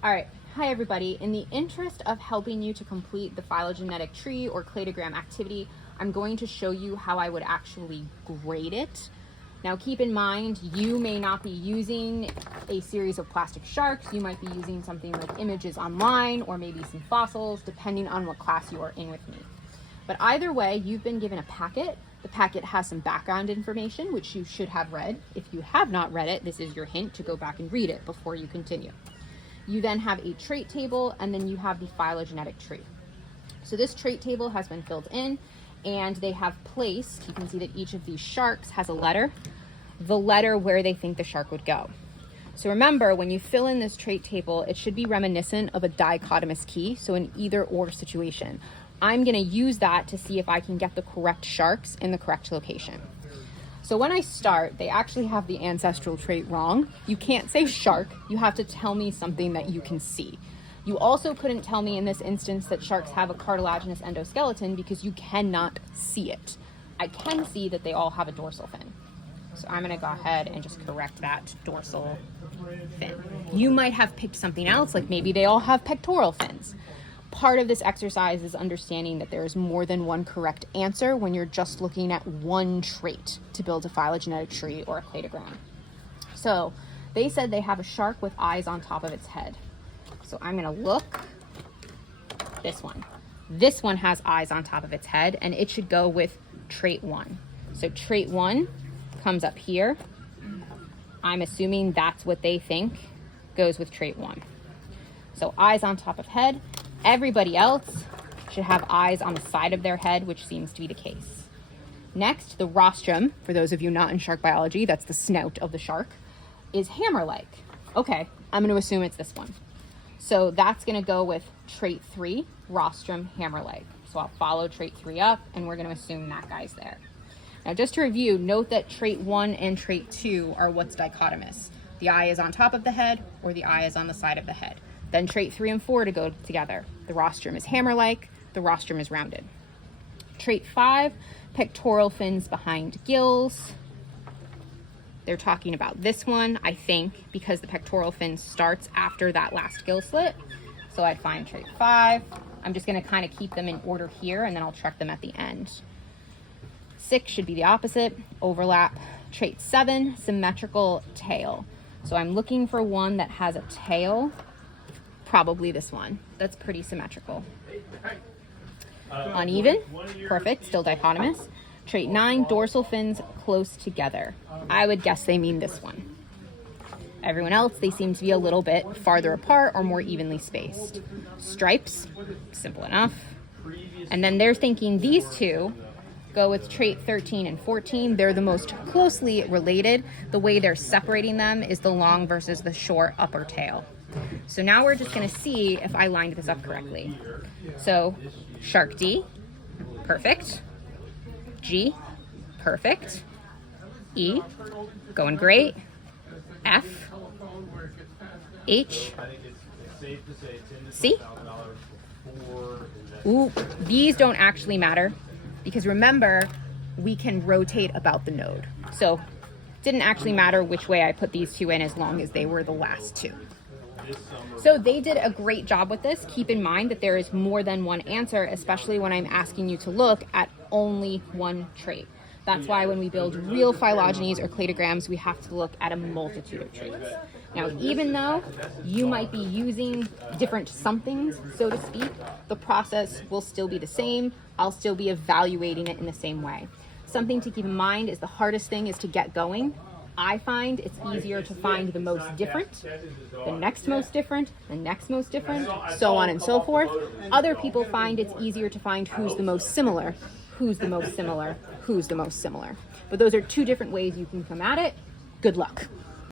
All right, hi everybody. In the interest of helping you to complete the phylogenetic tree or cladogram activity, I'm going to show you how I would actually grade it. Now keep in mind, you may not be using a series of plastic sharks. You might be using something like images online or maybe some fossils, depending on what class you are in with me. But either way, you've been given a packet. The packet has some background information, which you should have read. If you have not read it, this is your hint to go back and read it before you continue. You then have a trait table, and then you have the phylogenetic tree. So this trait table has been filled in, and they have placed, you can see that each of these sharks has a letter, the letter where they think the shark would go. So remember, when you fill in this trait table, it should be reminiscent of a dichotomous key, so an either or situation. I'm gonna use that to see if I can get the correct sharks in the correct location. So when I start, they actually have the ancestral trait wrong. You can't say shark, you have to tell me something that you can see. You also couldn't tell me in this instance that sharks have a cartilaginous endoskeleton because you cannot see it. I can see that they all have a dorsal fin. So I'm gonna go ahead and just correct that dorsal fin. You might have picked something else, like maybe they all have pectoral fins. Part of this exercise is understanding that there is more than one correct answer when you're just looking at one trait to build a phylogenetic tree or a cladogram. So they said they have a shark with eyes on top of its head. So I'm gonna look, this one. This one has eyes on top of its head, and it should go with trait 1. So trait 1 comes up here. I'm assuming that's what they think goes with trait 1. So eyes on top of head. Everybody else should have eyes on the side of their head, which seems to be the case. Next, the rostrum, for those of you not in shark biology, that's the snout of the shark, is hammer-like. Okay, I'm going to assume it's this one. So that's going to go with trait 3, rostrum, hammer-like. So I'll follow trait 3 up, and we're going to assume that guy's there. Now, just to review, note that trait 1 and trait 2 are what's dichotomous. The eye is on top of the head, or the eye is on the side of the head. Then trait 3 and 4 to go together. The rostrum is hammer-like, the rostrum is rounded. Trait 5, pectoral fins behind gills. They're talking about this one, I think, because the pectoral fin starts after that last gill slit. So I'd find trait 5. I'm just gonna kind of keep them in order here, and then I'll check them at the end. 6 should be the opposite, overlap. Trait 7, symmetrical tail. So I'm looking for one that has a tail. Probably this one. That's pretty symmetrical. Uneven, perfect, still dichotomous. Trait 9, dorsal fins close together. I would guess they mean this one. Everyone else, they seem to be a little bit farther apart or more evenly spaced. Stripes, simple enough. And then they're thinking these two go with trait 13 and 14. They're the most closely related. The way they're separating them is the long versus the short upper tail. So now we're just gonna see if I lined this up correctly. So shark D, perfect. G, perfect. E, going great. F, H, C. Ooh, these don't actually matter because remember, we can rotate about the node. So it didn't actually matter which way I put these two in as long as they were the last two. So they did a great job with this. Keep in mind that there is more than one answer, especially when I'm asking you to look at only one trait. That's why when we build real phylogenies or cladograms, we have to look at a multitude of traits. Now, even though you might be using different somethings, so to speak, the process will still be the same. I'll still be evaluating it in the same way. Something to keep in mind is the hardest thing is to get going. I find it's easier to find the most different, the next most different, the next most different, so on and so forth. Other people find it's easier to find who's the most similar, who's the most similar, who's the most similar. But those are two different ways you can come at it. Good luck.